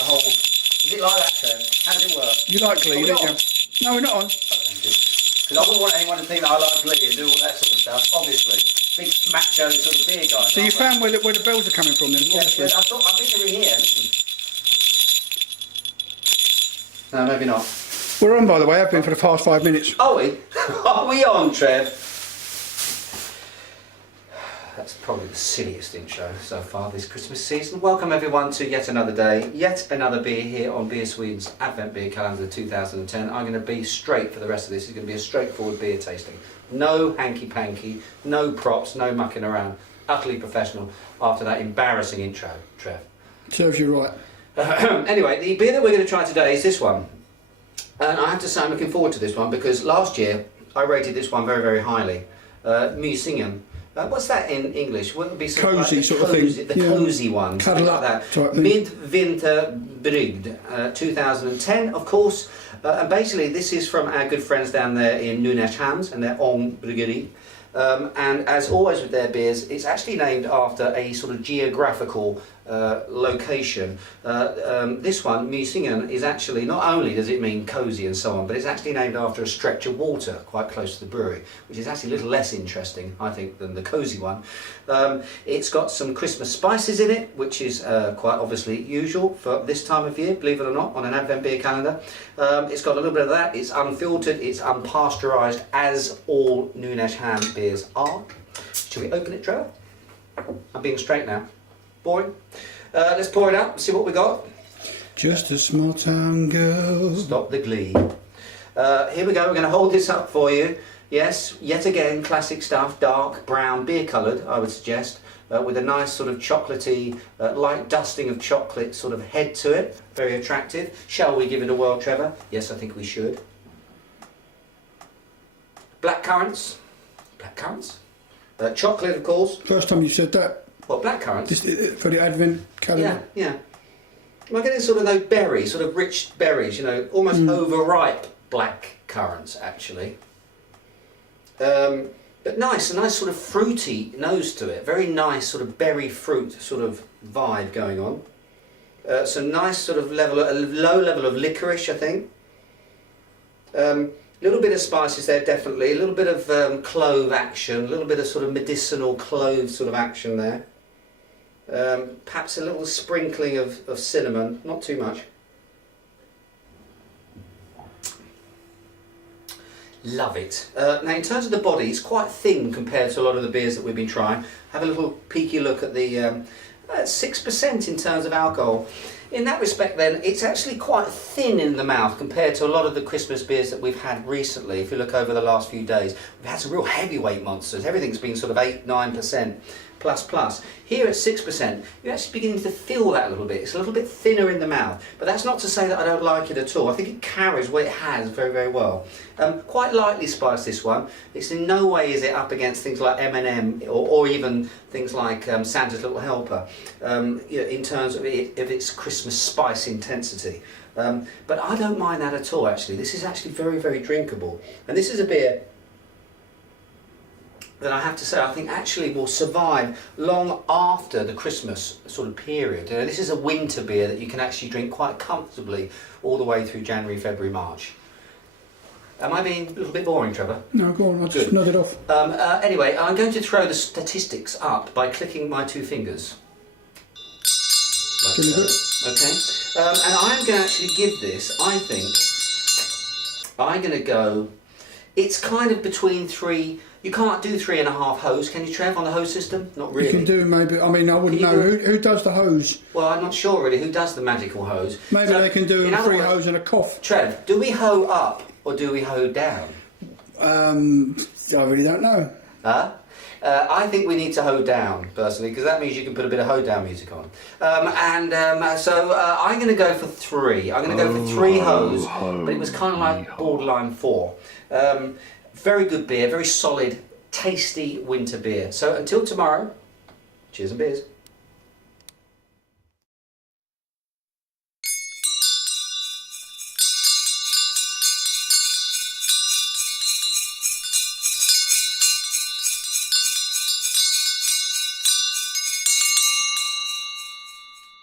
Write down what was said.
the whole... Is it like that, Trev? How does it work? You like Glee, don't you? No, we're not on. Because I wouldn't want anyone to think that I like Glee and do all that sort of stuff, obviously. Big macho sort of beer guy. So you found where the bells are coming from then, obviously. Yeah, I think they're in here, listen. No, maybe not. We're on, by the way, I've been for the past 5 minutes. Are we? Are we on, Trev? That's probably the silliest intro so far this Christmas season. Welcome everyone to yet another day, yet another beer here on Beer Sweden's Advent Beer Calendar 2010. I'm going to be straight for the rest of this. It's going to be a straightforward beer tasting. No hanky-panky, no props, no mucking around. Utterly professional after that embarrassing intro, Trev. Serves you right. Anyway, the beer that we're going to try today is this one. And I have to say I'm looking forward to this one because last year I rated this one very, very highly. Musingen. What's that in English? Wouldn't it be sort cosy of like sort of thing. The cosy one. Cuddle like up that. Midwinter Brygd, 2010, of course. And basically this is from our good friends down there in Nynäshamn and their own brewery. And as always with their beers, it's actually named after a sort of geographical location. This one, Musingen, is actually, not only does it mean cosy and so on, but it's actually named after a stretch of water quite close to the brewery, which is actually a little less interesting, I think, than the cosy one. It's got some Christmas spices in it, which is quite obviously usual for this time of year, believe it or not, on an Advent beer calendar. It's got a little bit of that. It's unfiltered, it's unpasteurised, as all Nynäshamn beers are. Shall we open it, Trevor? I'm being straight now. Boring. Let's pour it out and see what we got. Just a small town girl. Stop the glee. Here we go. We're going to hold this up for you. Yes, yet again, classic stuff. Dark brown, beer coloured, I would suggest, with a nice sort of chocolatey, light dusting of chocolate sort of head to it. Very attractive. Shall we give it a whirl, Trevor? Yes, I think we should. Black currants. Black currants. Chocolate, of course. First time you said that. What, black currants? Just for the Advent calendar. Yeah. Am I getting sort of those berries, sort of rich berries, you know, almost overripe black currants, actually. But nice, a nice sort of fruity nose to it. Very nice sort of berry fruit sort of vibe going on. Some nice sort of level, a low level of licorice, I think. Little bit of spices there, definitely. A little bit of clove action, a little bit of sort of medicinal clove sort of action there. Perhaps a little sprinkling of cinnamon, not too much. Love it. Now in terms of the body, it's quite thin compared to a lot of the beers that we've been trying. Have a little peeky look at the 6% in terms of alcohol. In that respect then, it's actually quite thin in the mouth compared to a lot of the Christmas beers that we've had recently. If you look over the last few days, we've had some real heavyweight monsters. Everything's been sort of 8-9% plus. Here at 6%, you're actually beginning to feel that a little bit. It's a little bit thinner in the mouth, but that's not to say that I don't like it at all. I think it carries what it has very, very well. Quite lightly spiced, this one. It's in no way is it up against things like M&M or even things like Santa's Little Helper in terms of its Christmas spice intensity. But I don't mind that at all, actually. This is actually very, very drinkable. And this is a beer that I have to say I think actually will survive long after the Christmas sort of period. This is a winter beer that you can actually drink quite comfortably all the way through January, February, March. Am I being a little bit boring, Trevor? No, go on, I'll just nod it off. Anyway, I'm going to throw the statistics up by clicking my two fingers. Like Really so. good. Okay. And I'm going to actually give this, I think, I'm going to go, it's kind of between three. You can't do 3.5 hose, can you, Trev, on the hose system? Not really. You can do maybe, I mean, I wouldn't know. Who does the hose? Well, I'm not sure really who does the magical hose. Maybe so, they can do a free hose and a cough. Trev, do we hoe up or do we hoe down? I really don't know. I think we need to hoe down, personally, because that means you can put a bit of hoe down music on. So I'm going to go for 3. I'm going to go for 3 hoes, but it was kind of like borderline 4. Very good beer, very solid, tasty winter beer. So until tomorrow, cheers and beers.